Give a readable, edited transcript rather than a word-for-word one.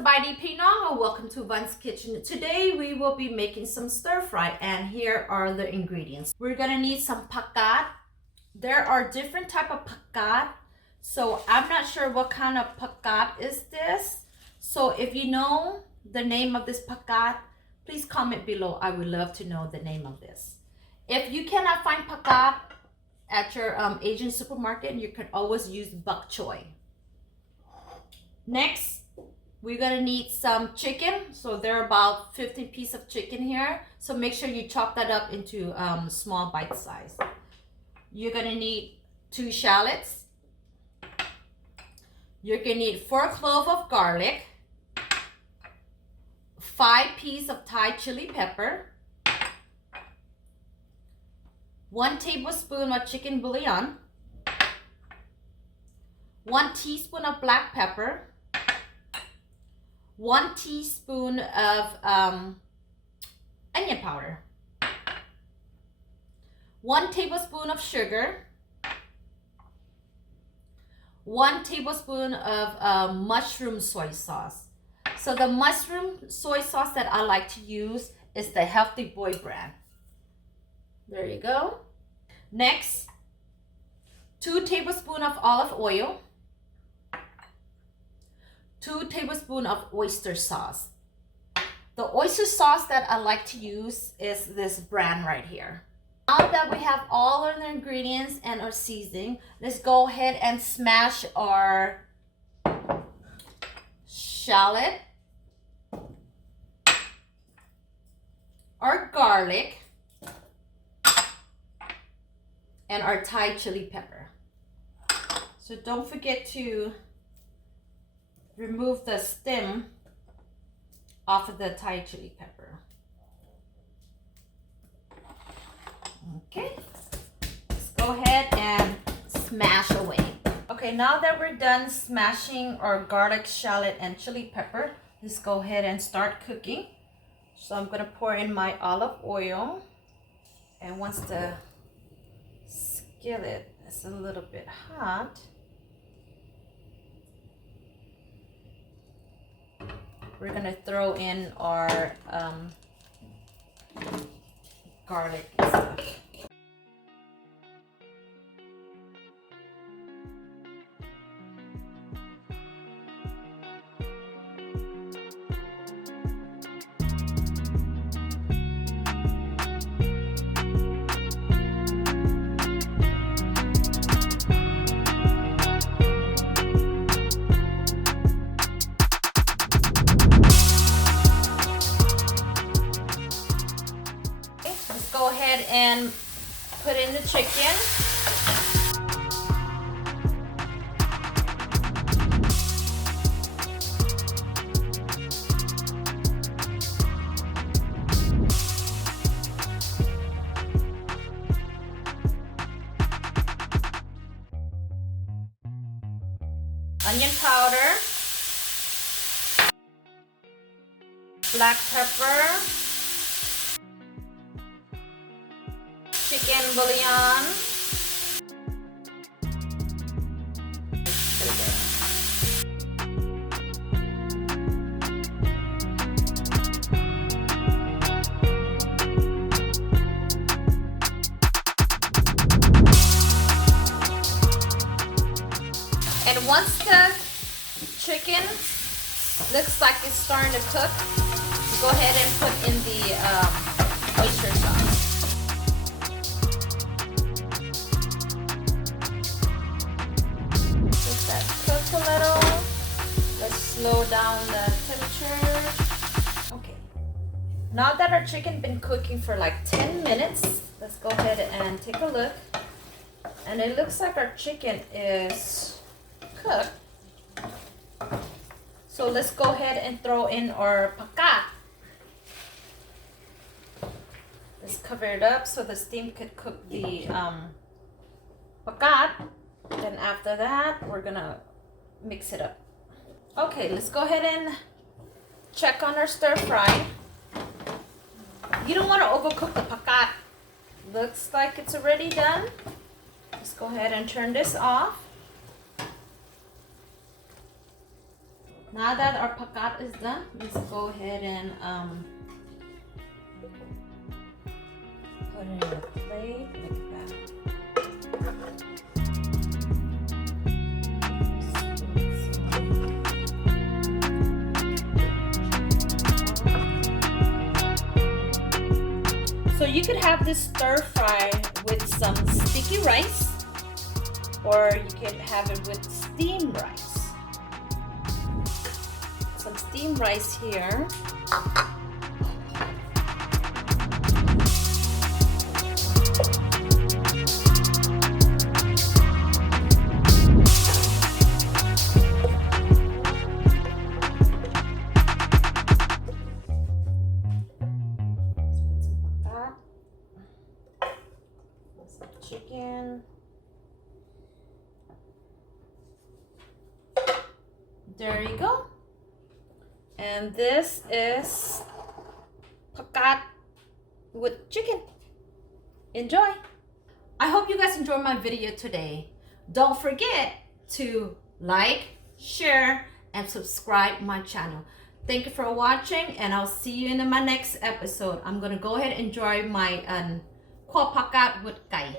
Sabadi Pinong, and welcome to Van's Kitchen. Today we will be making some stir fry, and here are the ingredients. We're gonna need some pakat. There are different type of pakat, so I'm not sure what kind of pakat is this. So if you know the name of this pakat, please comment below. I would love to know the name of this. If you cannot find pakat at your Asian supermarket, you can always use bok choy. Next, we're gonna need some chicken. So there are about 15 pieces of chicken here. So make sure you chop that up into small bite size. You're gonna need 2 shallots. You're gonna need 4 cloves of garlic, 5 pieces of Thai chili pepper, 1 tablespoon of chicken bouillon, 1 teaspoon of black pepper, 1 teaspoon of onion powder, 1 tablespoon of sugar, 1 tablespoon of mushroom soy sauce. So the mushroom soy sauce that I like to use is the Healthy Boy brand. There you go. Next, 2 tablespoons of olive oil, 2 tablespoons of oyster sauce. The oyster sauce that I like to use is this brand right here. Now that we have all of the ingredients and our seasoning, let's go ahead and smash our shallot, our garlic, and our Thai chili pepper. So don't forget to remove the stem off of the Thai chili pepper. Okay, let's go ahead and smash away. Okay, now that we're done smashing our garlic, shallot, and chili pepper, let's go ahead and start cooking. So I'm gonna pour in my olive oil, and once the skillet is a little bit hot, we're gonna throw in our garlic and stuff. Go ahead and put in the chicken. Onion powder, black pepper, chicken bouillon, and once the chicken looks like it's starting to cook, go ahead and put in the oyster sauce. A little. Let's slow down the temperature. Okay. Now that our chicken been cooking for like 10 minutes, let's go ahead and take a look. And it looks like our chicken is cooked. So let's go ahead and throw in our pakat. Let's cover it up so the steam could cook the pakat. Then after that, we're gonna mix it up. Okay, let's go ahead and check on our stir fry. You don't want to overcook the pakat. Looks like it's already done. Let's go ahead and turn this off. Now that our pakat is done, let's go ahead and put it in a plate like that. So you could have this stir fry with some sticky rice, or you could have it with steamed rice. Some steamed rice here. Some chicken. There you go. And this is pakat with chicken. Enjoy. I hope you guys enjoyed my video today. Don't forget to like, share, and subscribe my channel. Thank you for watching, and I'll see you in my next episode. I'm gonna go ahead and enjoy my Khop pakat with kai.